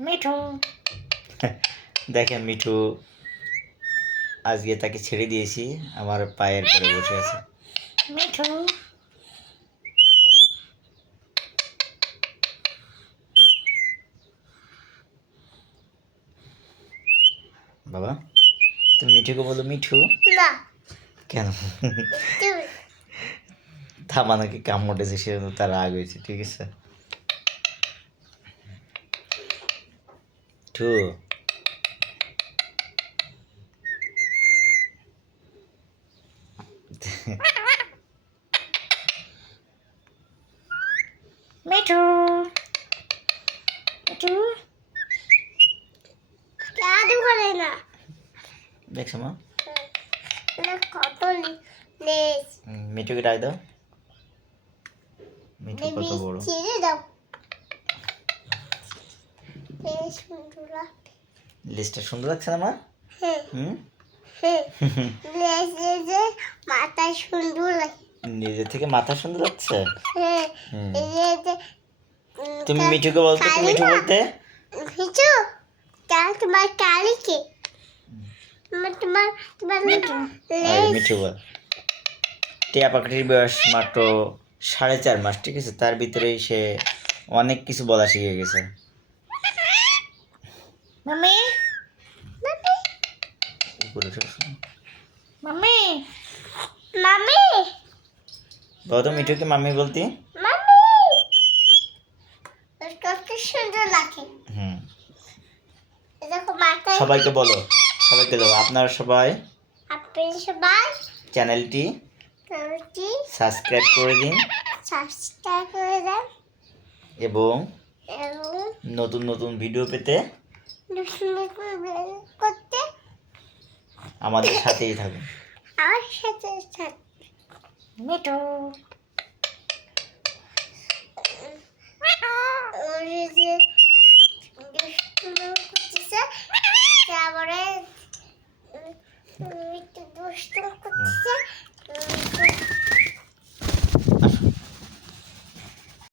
মিঠু দেখেন মিঠু আজকে তাকে ছেড়ে দিয়েছি, আমার পায়ের পরে বসে আছে। মিঠু বাবা তুমি মিঠুকে বলো মিঠু। না কেন? থামা নাকি কাম উঠেছে, সে তার রাগ হয়েছে। ঠিক আছে টু মিঠু মিঠু জাদু করে না দেখছো মা? কত লেজ মিঠুকে ডাক দাও। মিঠু কত বড়। ছেড়ে দাও বেশ সুন্দর লাগছে। লিস্টটা সুন্দর লাগছে না মা? হ্যাঁ হুম হ্যাঁ লেজে মাথায় সুন্দর লাগে। নিজের থেকে মাথা সুন্দর লাগছে। হ্যাঁ হুম। লেজে তুমি মিঠুকে বলতে, তুমি মিঠু বলতে। মিঠু তোমার কালিকে তোমার তোমার তোমার আরে মিঠু বল। টিয়া পাখিটির বয়স মাত্র 4.5 মাস। ঠিক আছে, তার ভিতরেই সে অনেক কিছু বলা শিখে গেছে। মামি উপরে উঠে মামি মামি বলো তো মিঠুকে মাম্মি বলতি। মামি কত সুন্দর লাগে। হুম দেখো মাথায় সবাইকে বলো, সবাইকে দাও। আপনারা সবাই আপনি সবাই চ্যানেলটি সাবস্ক্রাইব করে দিন সাবস্ক্রাইব করে দেন এবং এবং নতুন নতুন ভিডিও পেতে নতুন নতুন ভিডিও করতে আমাদের সাথেই থাকুন। আমার সাথে মিঠু ওই যে দুষ্টুমি করতেছে তারপরে একটু দুষ্টুমি করতেছে